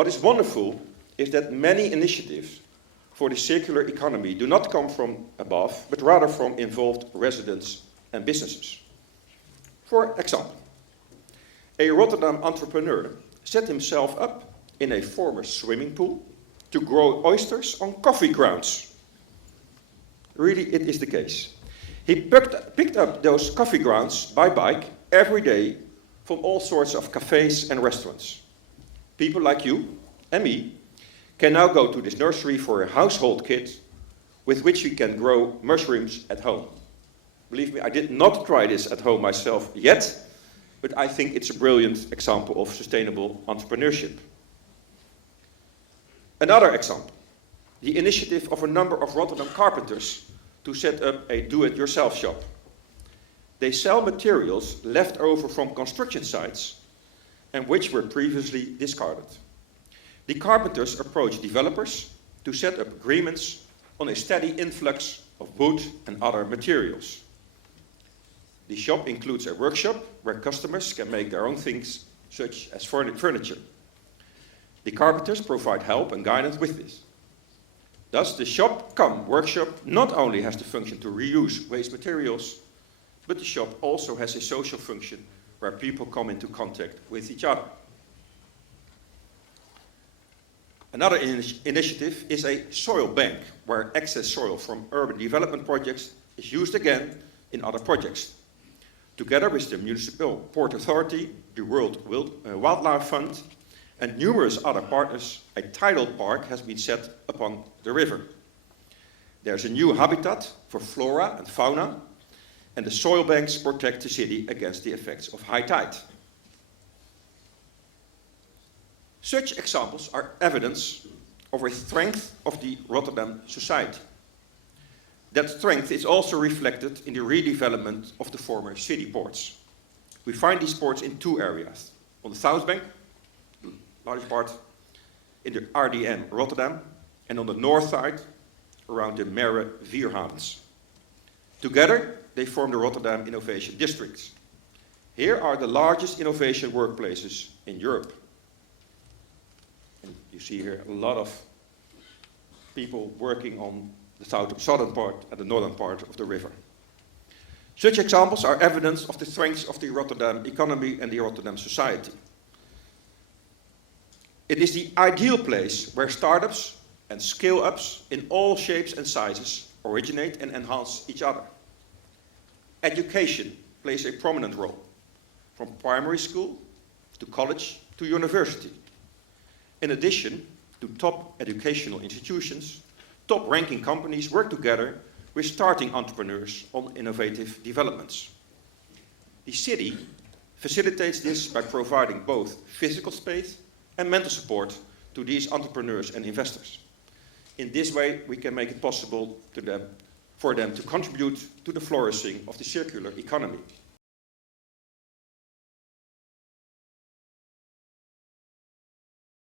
What is wonderful is that many initiatives for the circular economy do not come from above, but rather from involved residents and businesses. For example, a Rotterdam entrepreneur set himself up in a former swimming pool to grow oysters on coffee grounds. Really, it is the case. He picked up those coffee grounds by bike every day from all sorts of cafes and restaurants. People like you and me can now go to this nursery for a household kit with which we can grow mushrooms at home. Believe me, I did not try this at home myself yet, but I think it's a brilliant example of sustainable entrepreneurship. Another example, the initiative of a number of Rotterdam carpenters to set up a do-it-yourself shop. They sell materials left over from construction sites and which were previously discarded. The carpenters approach developers to set up agreements on a steady influx of wood and other materials. The shop includes a workshop where customers can make their own things, such as furniture. The carpenters provide help and guidance with this. Thus, the shop-cum workshop not only has the function to reuse waste materials, but the shop also has a social function where people come into contact with each other. Another initiative is a soil bank, where excess soil from urban development projects is used again in other projects. Together with the Municipal Port Authority, the World Wildlife Fund, and numerous other partners, a tidal park has been set upon the river. There's a new habitat for flora and fauna, and the soil banks protect the city against the effects of high tide. Such examples are evidence of a strength of the Rotterdam society. That strength is also reflected in the redevelopment of the former city ports. We find these ports in two areas. On the south bank, the largest part, in the RDM Rotterdam, and on the north side, around the Merwe Vierhavens. Together, they form the Rotterdam Innovation Districts. Here are the largest innovation workplaces in Europe. And you see here a lot of people working on the southern part and the northern part of the river. Such examples are evidence of the strengths of the Rotterdam economy and the Rotterdam society. It is the ideal place where startups and scale-ups in all shapes and sizes originate and enhance each other. Education plays a prominent role, from primary school to college to university. In addition to top educational institutions, top-ranking companies work together with starting entrepreneurs on innovative developments. The city facilitates this by providing both physical space and mental support to these entrepreneurs and investors. In this way, we can make it possible for them to contribute to the flourishing of the circular economy.